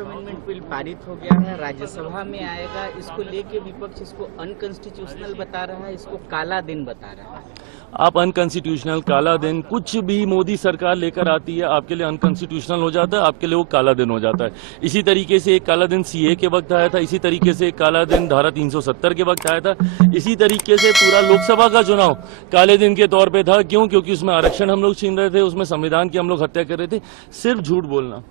Amendment bill पारित हो गया है, राज्यसभा में आएगा। इसको लेके विपक्ष इसको अनकॉन्स्टिट्यूशनल बता रहा है, इसको काला दिन बता रहा है। आप अनकॉन्स्टिट्यूशनल, काला दिन, कुछ भी मोदी सरकार लेकर आती है आपके लिए अनकॉन्स्टिट्यूशनल हो जाता है, आपके लिए वो काला दिन हो जाता है। इसी तरीके से एक काला दिन सीए के वक्त आया था, इसी तरीके से एक काला दिन धारा 370 के वक्त आया था, इसी तरीके से पूरा लोकसभा का चुनाव काले दिन के तौर पे था। क्यों? क्योंकि उसमें आरक्षण हम लोग छीन रहे थे, उसमें संविधान की हम लोग हत्या कर रहे थे। सिर्फ झूठ बोलना,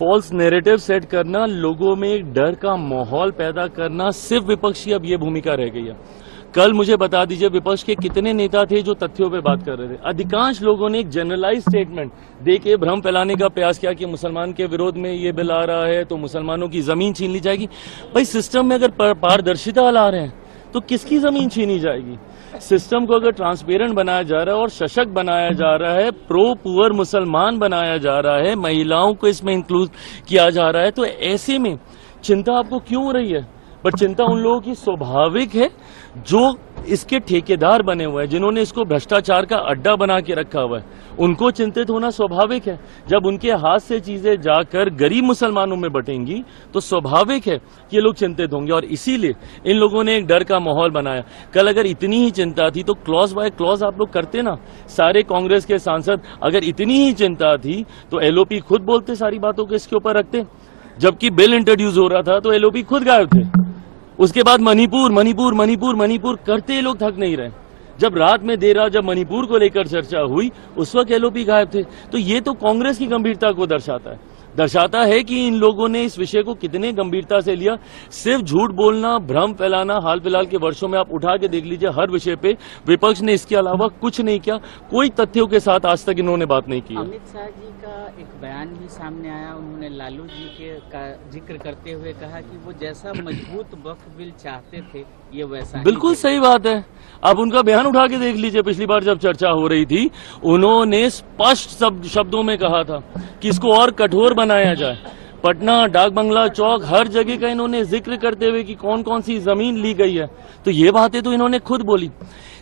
फॉल्स नैरेटिव सेट करना, लोगों में एक डर का माहौल पैदा करना, सिर्फ विपक्ष की अब ये भूमिका रह गई है। कल मुझे बता दीजिए विपक्ष के कितने नेता थे जो तथ्यों पे बात कर रहे थे? अधिकांश लोगों ने एक जनरलाइज स्टेटमेंट देके भ्रम फैलाने का प्रयास किया कि मुसलमान के विरोध में ये बिल आ रहा है तो मुसलमानों की जमीन छीन ली जाएगी। भाई सिस्टम में अगर पारदर्शिता ला रहे हैं तो किसकी जमीन छीनी जाएगी? सिस्टम को अगर ट्रांसपेरेंट बनाया जा रहा है और सशक्त बनाया जा रहा है, प्रो पुअर मुसलमान बनाया जा रहा है, महिलाओं को इसमें इंक्लूड किया जा रहा है, तो ऐसे में चिंता आपको क्यों हो रही है? पर चिंता उन लोगों की स्वाभाविक है जो इसके ठेकेदार बने हुए हैं, जिन्होंने इसको भ्रष्टाचार का अड्डा बना के रखा हुआ है। उनको चिंतित होना स्वाभाविक है। जब उनके हाथ से चीजें जाकर गरीब मुसलमानों में बटेंगी तो स्वाभाविक है कि ये लोग चिंतित होंगे, और इसीलिए इन लोगों ने एक डर का माहौल बनाया। कल अगर इतनी ही चिंता थी तो क्लॉज बाय क्लॉज आप लोग करते ना। सारे कांग्रेस के सांसद, अगर इतनी ही चिंता थी तो एलओपी खुद बोलते, सारी बातों को इसके ऊपर रखते। जबकि बिल इंट्रोड्यूस हो रहा था तो एलओपी खुद गायब थे। उसके बाद मणिपुर मणिपुर मणिपुर मणिपुर करते ये लोग थक नहीं रहे। जब रात में देर रात जब मणिपुर को लेकर चर्चा हुई उस वक्त एलओपी गायब थे। तो ये तो कांग्रेस की गंभीरता को दर्शाता है कि इन लोगों ने इस विषय को कितने गंभीरता से लिया। सिर्फ झूठ बोलना, भ्रम फैलाना, हाल फिलहाल के वर्षों में आप उठा के देख लीजिए, हर विषय पे विपक्ष ने इसके अलावा कुछ नहीं किया। कोई तथ्यों के साथ आज तक इन्होंने बात नहीं की। अमित शाह जी का एक बयान भी सामने आया, उन्होंने लालू जी का जिक्र करते हुए कहा कि वो जैसा मजबूत वक्फ बिल चाहते थे ये वैसा। बिल्कुल सही बात है। आप उनका बयान उठा के देख लीजिए। पिछली बार जब चर्चा हो रही थी उन्होंने स्पष्ट शब्दों में कहा था कि इसको और कठोर बनाया जाए। पटना, डाक बंगला चौक, हर जगह का इन्होंने जिक्र करते हुए कि कौन कौन सी जमीन ली गई है। तो ये बातें तो इन्होंने खुद बोली।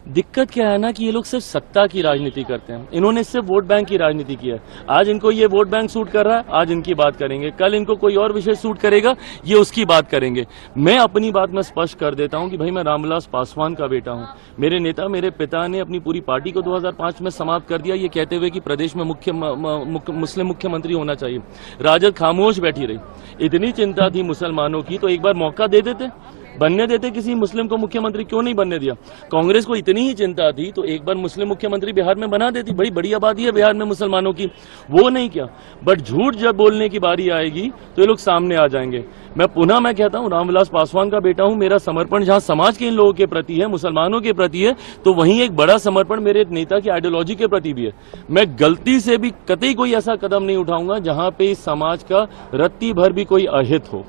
दिक्कत क्या है ना कि ये लोग सिर्फ सत्ता की राजनीति करते हैं। इन्होंने सिर्फ वोट बैंक की राजनीति की है। आज इनको ये वोट बैंक सूट कर रहा है, आज इनकी बात करेंगे। कल इनको कोई और विषय सूट करेगा, ये उसकी बात करेंगे। मैं अपनी बात में स्पष्ट कर देता हूं कि भाई मैं रामविलास पासवान का बेटा हूं। मेरे नेता, मेरे पिता ने अपनी पूरी पार्टी को 2005 में समाप्त कर दिया, ये कहते हुए कि प्रदेश में मुस्लिम मुख्यमंत्री होना चाहिए। राजद खामोश बैठी रही। इतनी चिंता थी मुसलमानों की तो एक बार मौका दे देते, बनने देते किसी मुस्लिम को मुख्यमंत्री। क्यों नहीं बनने दिया? कांग्रेस को इतनी ही चिंता थी तो एक बार मुस्लिम मुख्यमंत्री बिहार में बना देती। भाई बड़ी आबादी है बिहार में मुसलमानों की, वो नहीं किया। बट झूठ जब बोलने की बारी आएगी तो ये लोग सामने आ जाएंगे। मैं कहता हूं, रामविलास पासवान का बेटा हूं। मेरा समर्पण जहां समाज के इन लोगों के प्रति है, मुसलमानों के प्रति है, तो वहीं एक बड़ा समर्पण मेरे नेता की आइडियोलॉजी के प्रति भी है। मैं गलती से भी कतई कोई ऐसा कदम नहीं उठाऊंगा जहां पे इस समाज का रत्ती भर भी कोई अहित हो।